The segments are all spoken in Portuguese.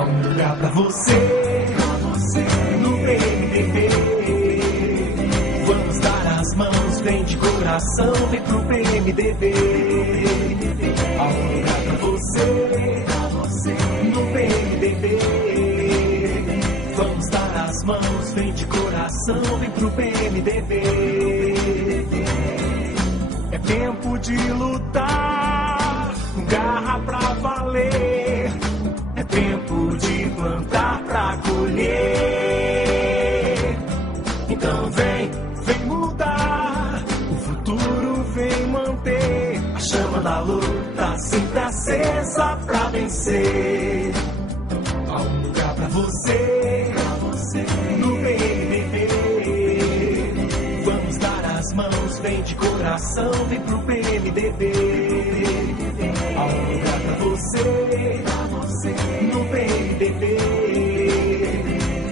Há um lugar pra você no PMDB. Vamos dar as mãos, vem de coração, vem pro PMDB. Há um lugar pra você no PMDB. Vamos dar as mãos, vem de coração, vem pro PMDB. É tempo de lutar, com garra pra valer. É tempo de plantar pra colher. Então vem mudar, o futuro vem manter. A chama da luta sempre acesa pra vencer. Há um lugar pra você no PMDB. Vamos dar as mãos, vem de coração, vem pro PMDB. Há um lugar pra você no PMDB.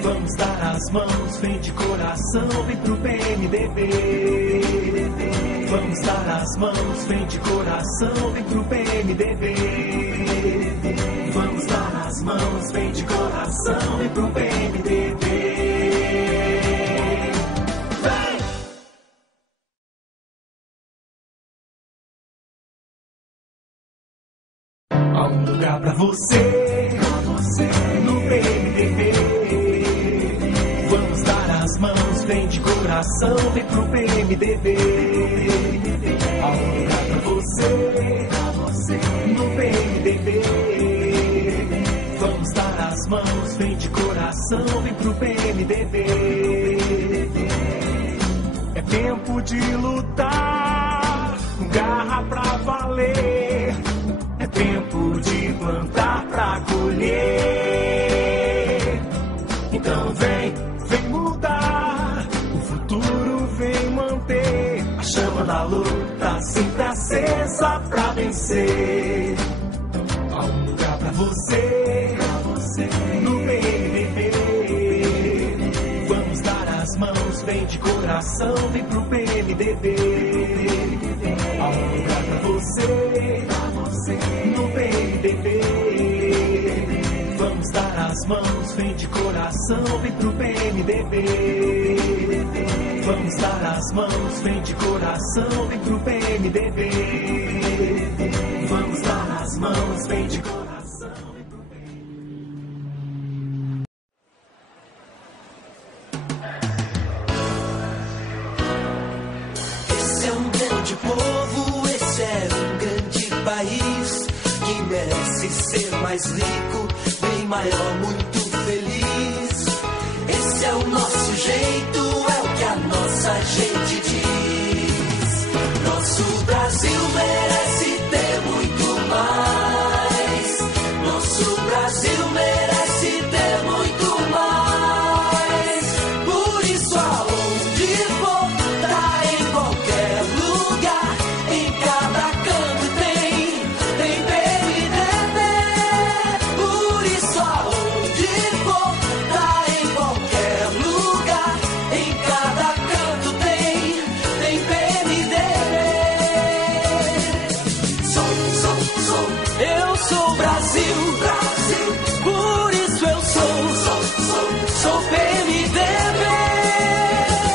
Vamos dar as mãos, vem de coração, vem pro PMDB. Vamos dar as mãos, vem de coração, vem pro PMDB. Vamos dar as mãos, vem de coração, vem pro PMDB. Vem! Há um lugar pra você no PMDB. Vamos dar as mãos, vem de coração, vem pro PMDB. Há um lugar pra você no PMDB. Vamos dar as mãos, vem de coração, vem pro PMDB. É tempo de lutar, com garra pra valer. É tempo de plantar pra colher. Então vem mudar, o futuro vem manter. A chama da luta sempre acesa pra vencer. Há um lugar pra você no PMDB. Vamos dar as mãos, vem de coração, vem pro PMDB. Há um lugar pra você no PMDB. Vamos dar as mãos, vem de coração, vem pro PMDB. Vamos dar as mãos, vem de coração, vem pro PMDB. Vamos dar as mãos, vem de coração, vem pro PMDB. Esse é um grande povo, esse é um grande país que merece ser mais rico, bem maior, muito feliz. Esse é o nosso jeito, é o que a nossa gente diz. Nosso Brasil merece ter muito mais. Nosso Brasil merece ter muito mais. Por isso aonde for, tá em qualquer lugar, em cada canto tem PMDB. Por isso aonde for, tá em qualquer lugar, em cada canto tem PMDB. Eu sou Brasil, por isso eu sou PMDB.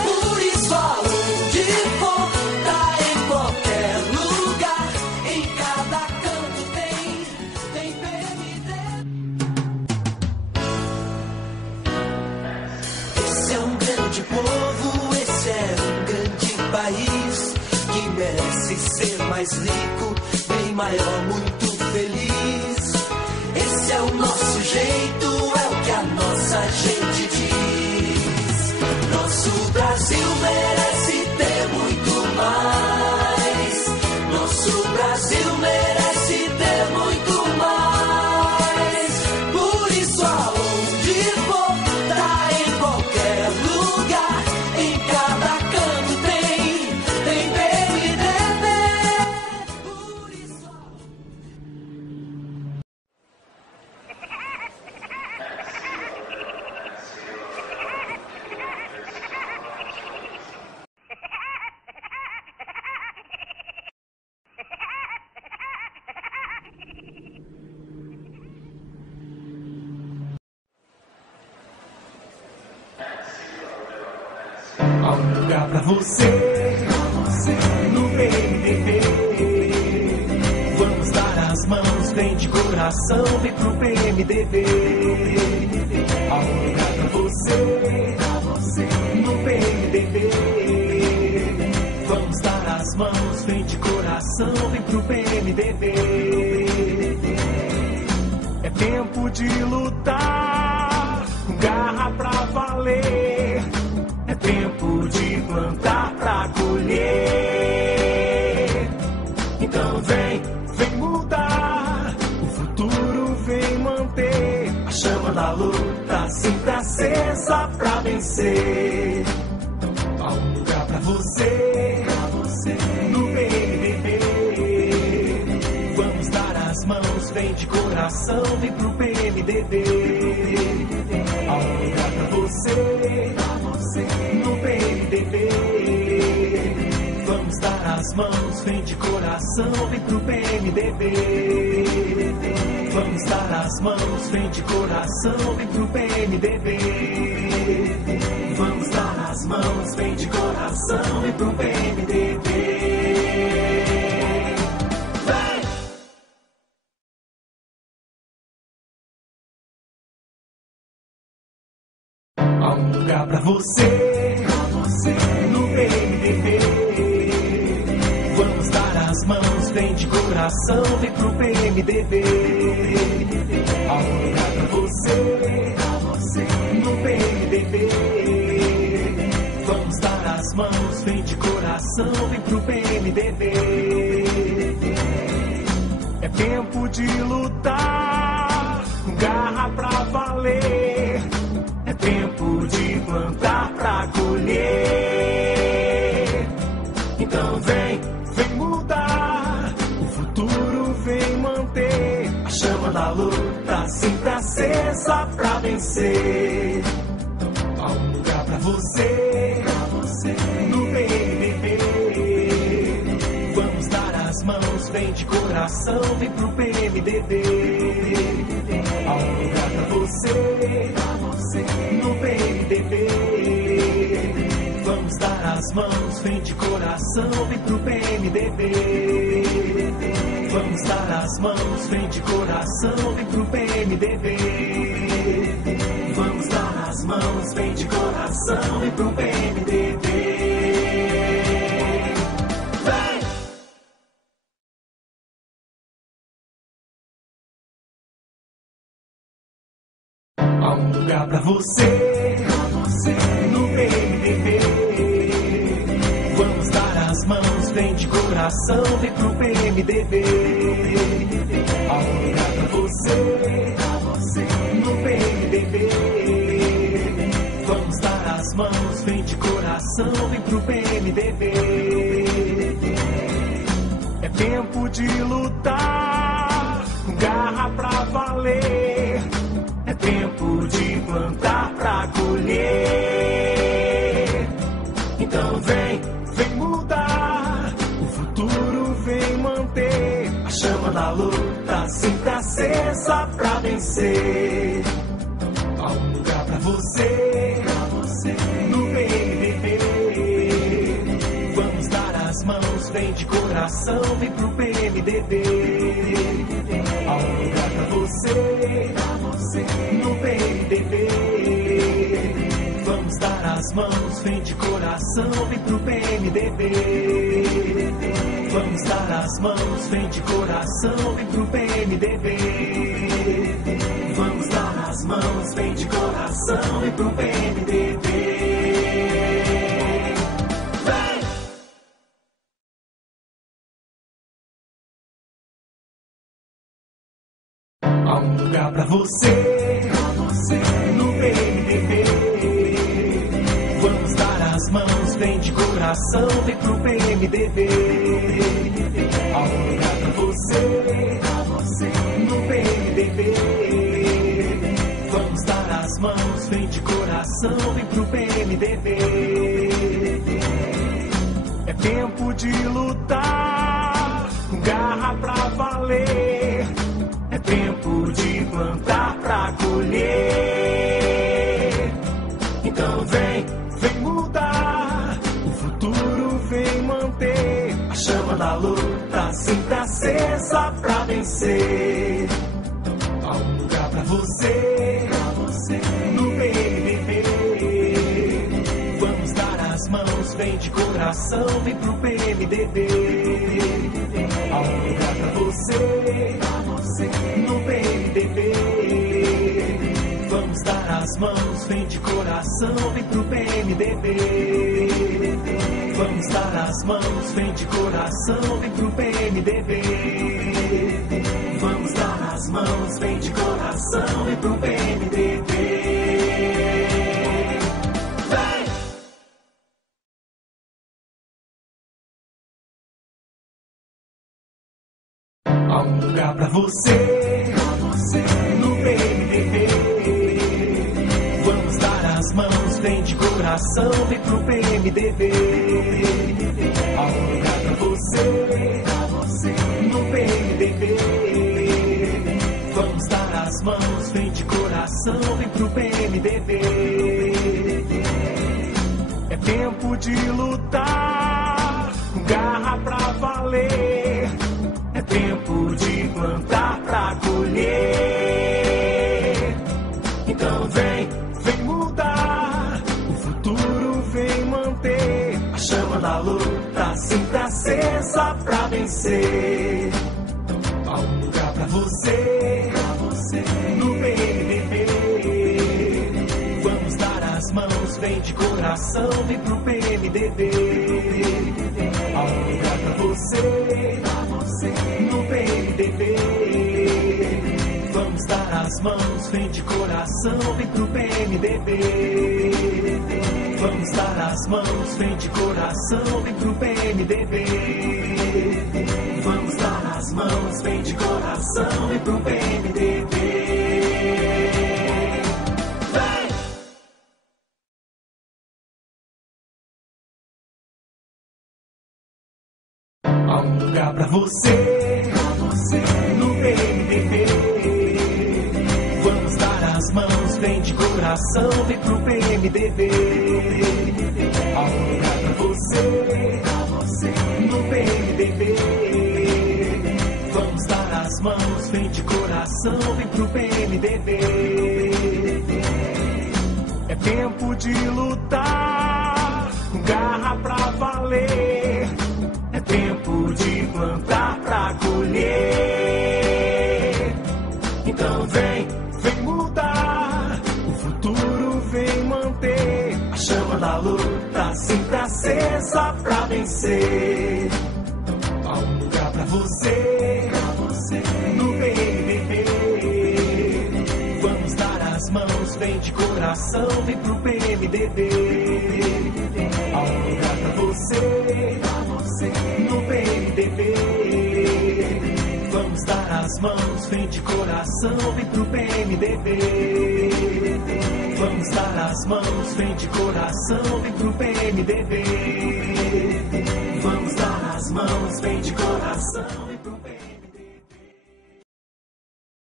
Por isso aonde for, tá em qualquer lugar, em cada canto tem PMDB. Esse é um grande povo, esse é um grande país que merece ser mais rico, bem maior, muito feliz. Esse é o nosso jeito, é o que a nossa gente diz. Nosso Brasil merece ter muito mais. Nosso Brasil merece ter muito mais. Por isso aonde for, tá em qualquer lugar, em cada canto tem PMDB. Por isso um lugar pra você, no PMDB. Vamos dar as mãos, vem de coração, vem pro PMDB. Há um lugar pra você, no PMDB. Vamos dar as mãos, vem de coração, vem pro PMDB. É tempo de lutar, com garra pra valer. É tempo de plantar pra colher. Então vem mudar, o futuro vem manter. A chama da luta sempre acesa pra vencer. Há um lugar pra você, no PMDB. Vamos dar as mãos, vem de coração, vem pro PMDB. Há um lugar pra você, no PMDB. Vamos dar as mãos, vem de coração, vem pro PMDB. Vamos dar as mãos, vem de coração, vem pro PMDB. Vamos dar as mãos, vem de coração, vem pro PMDB. Vem! Há um lugar pra você, no PMDB. Vamos dar as mãos, vem de coração, vem pro PMDB. Há um lugar pra você, no PMDB. Vamos dar as mãos, vem de coração, vem pro PMDB. É tempo de lutar, com garra pra valer. É tempo de plantar pra colher. Então vem mudar, o futuro vem manter. A chama da luta sempre acesa pra vencer. Há um lugar pra você, no PMDB. Vamos dar as mãos, vem de coração, vem pro PMDB. Há um lugar pra você, no PMDB. Vamos dar as mãos, vem de coração, vem pro PMDB. Vamos dar as mãos, vem de coração, vem pro PMDB. Vamos dar as mãos, vem de coração, vem pro PMDB. Vem! Há um lugar pra você, no PMDB. Vamos dar as mãos, vem de coração, vem pro PMDB. Há um lugar pra você, no PMDB. Vamos dar as mãos, vem de coração, vem pro PMDB. É tempo de lutar, com garra pra valer. É tempo de plantar pra colher. Então vem mudar, o futuro vem manter. A chama da luta sempre acesa pra vencer. Há um lugar pra você, no PMDB. Vamos dar as mãos, vem de coração, vem pro PMDB. Há um lugar pra você, no PMDB. Vamos dar as mãos, vem de coração, vem pro PMDB. Vamos dar as mãos, vem de coração, vem pro PMDB. Vamos dar as mãos, vem de coração, vem pro PMDB. Vem! Há um lugar pra você, no PMDB. Vamos dar as mãos, vem de coração, vem pro PMDB. Há um lugar pra você, no PMDB. Vamos dar as mãos, vem de coração, vem pro PMDB. É tempo de lutar, com garra pra valer. É tempo de plantar pra colher. Então vem mudar, manter a chama da luta sempre acesa pra vencer. Há um lugar pra você, no PMDB. Vamos dar as mãos, vem de coração, vem pro PMDB. Há um lugar pra você, no PMDB. Vamos dar as mãos, vem de coração, vem pro PMDB. Vamos dar as mãos, vem de coração, vem pro PMDB. Vamos dar as mãos, vem de coração, vem pro PMDB. Vem! Há um lugar pra você, no PMDB. Vamos dar as mãos, vem de coração, vem pro PMDB. Há um lugar pra você, no PMDB. Vamos dar as mãos, vem de coração, vem pro PMDB. É tempo de lutar, com garra pra valer. É tempo de plantar pra colher. Então vem mudar, o futuro vem manter a chama da luta sempre acesa pra vencer. Há um lugar pra você, no PMDB. Vamos dar as mãos, vem de coração, vem pro PMDB. Há um lugar pra você, no PMDB. Vamos dar as mãos, vem de coração, vem pro PMDB. Vamos dar as mãos, vem de coração, vem pro PMDB. Vamos dar as mãos, vem de coração, vem pro PMDB. Vem! Há um lugar pra você, no PMDB. Vamos dar as mãos, vem de coração, vem pro PMDB. Há um lugar pra você, no PMDB. Vamos dar as mãos, vem de coração, vem pro PMDB. É tempo de lutar, com garra pra valer. É tempo de plantar pra colher. Então vem mudar, o futuro vem manter a chama da luta sempre acesa pra vencer. Há um lugar pra você, no PMDB. Vamos dar as mãos, vem de coração, vem pro PMDB. Há um lugar pra você, no PMDB. Vamos dar as mãos, vem de coração, vem pro PMDB. Vamos dar as mãos, vem de coração, vem pro PMDB.